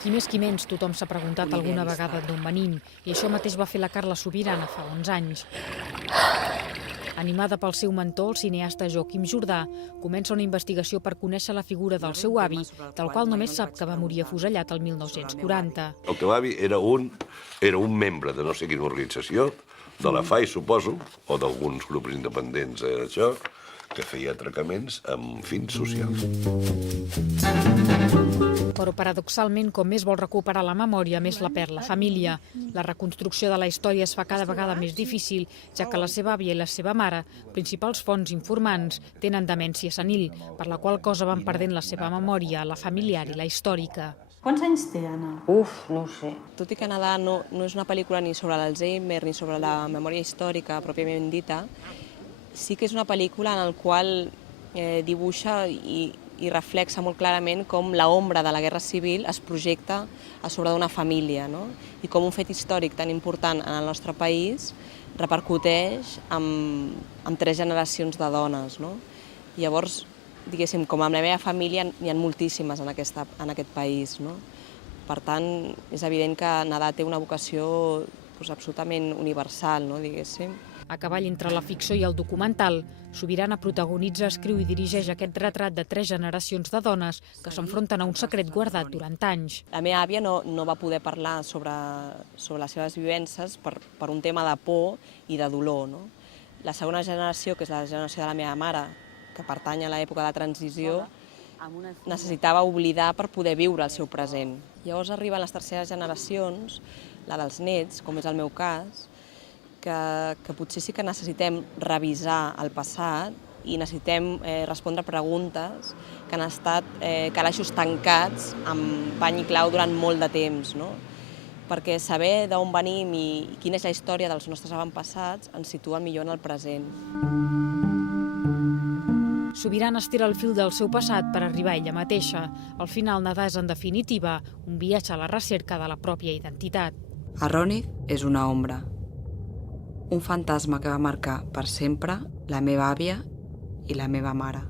Qui més qui menys, tothom s'ha preguntat alguna vegada d'on venim, i això mateix va fer la Carla Subirana fa 11 anys. Animada pel seu mentor, el cineasta Joaquim Jordà, comença una investigació per conèixer la figura del seu avi, del qual només sap que va morir afusellat el 1940. El teu avi era un membre de no sé quina organització, de la FAI, suposo, o d'alguns grups independents d'això, que feia atracaments amb fins socials. Però, paradoxalment, com més vol recuperar la memòria, més la perd la família. La reconstrucció de la història es fa cada vegada més difícil, ja que la seva àvia i la seva mare, principals fonts informants, tenen demència senil, per la qual cosa van perdent la seva memòria, la familiar i la històrica. Quants anys té, Anna? No ho sé. Tot i que Nedar no és una pel·lícula ni sobre l'Alzheimer ni sobre la memòria històrica pròpiament dita, sí que és una pel·lícula en la qual dibuixa i reflexa molt clarament com l'ombra de la Guerra Civil es projecta a sobre d'una família, no? I com un fet històric tan important en el nostre país repercuteix en 3 generacions de dones, no? Llavors, diguéssim, com amb la meva família n'hi ha moltíssimes en aquest país, no? Per tant, és evident que Nedar té una vocació absolutament universal, no? Diguéssim. A cavall entre la ficció i el documental, Subirana protagonitza, escriu i dirigeix aquest retrat de 3 generacions de dones que s'enfronten a un secret guardat durant anys. La meva àvia no va poder parlar sobre les seves vivències per un tema de por i de dolor, no? La segona generació, que és la generació de la meva mare, que pertany a l'època de transició, necessitava oblidar per poder viure el seu present. Llavors arriben les terceres generacions, la dels nets, com és el meu cas, que potser sí que necessitem revisar el passat i necessitem respondre preguntes que han estat calaixos tancats amb pany i clau durant molt de temps, no? Perquè saber d'on venim i quina és la història dels nostres avantpassats ens situa millor en el present. Subirana estira el fil del seu passat per arribar a ella mateixa. Al final, Nedar és, en definitiva, un viatge a la recerca de la pròpia identitat. Arrònic és una ombra. Un fantasma que va marcar per sempre la meva àvia i la meva mare.